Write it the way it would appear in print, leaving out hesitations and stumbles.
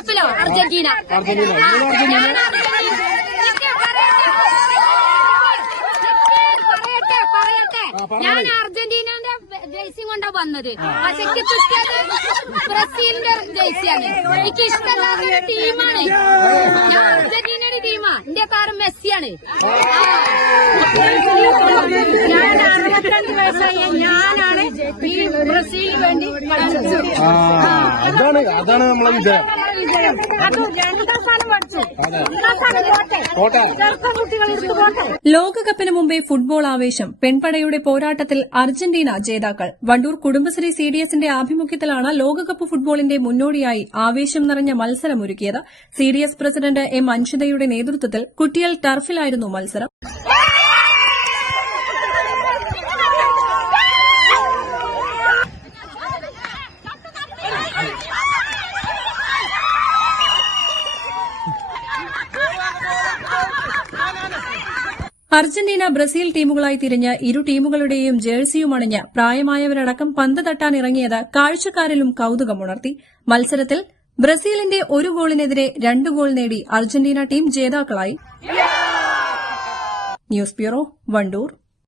ലോകകപ്പിലോ Argentina. ഞാൻ അർജന്റീനന്റെ jersey കൊണ്ടാ വന്നത്. പക്ഷെ ബ്രസീലിന്റെ ജേഴ്സിയാണ്. എനിക്ക് ഇഷ്ടമുള്ള ടീമാണ്. ഞാൻ അർജന്റീനയുടെ ടീമാ. എന്റെ താരം മെസ്സിയാണ്. ഞാൻ 62 വയസ്സായ ഞാനാണ് ഈ ബ്രസീലിന് വേണ്ടി കളിച്ചത്. അതാണ് നമ്മളെ വിജയം. ലോകകപ്പിന് മുമ്പേ ഫുട്ബോൾ ആവേശം. പെൺപടയുടെ പോരാട്ടത്തിൽ അർജന്റീന ജേതാക്കൾ. വണ്ടൂർ കുടുംബശ്രീ CDSന്റെ ആഭിമുഖ്യത്തിലാണ് ലോകകപ്പ് ഫുട്ബോളിന്റെ മുന്നോടിയായി ആവേശം നിറഞ്ഞ മത്സരമൊരുക്കിയത്. CDS president M. അൻഷിതയുടെ നേതൃത്വത്തിൽ കുറ്റിയൽ ടർഫിലായിരുന്നു മത്സരം. അർജന്റീന ബ്രസീൽ ടീമുകളായി തിരിഞ്ഞ് ഇരു ടീമുകളുടെയും ജേഴ്സിയുമണിഞ്ഞ് പ്രായമായവരടക്കം പന്ത് തട്ടാനിറങ്ങിയത് കാഴ്ചക്കാരിലും കൌതുകമുണർത്തി. മത്സരത്തിൽ ബ്രസീലിന്റെ 1 ഗോളിനെതിരെ 2 ഗോൾ നേടി അർജന്റീന ടീം ജേതാക്കളായി. News bureau, Wandoor.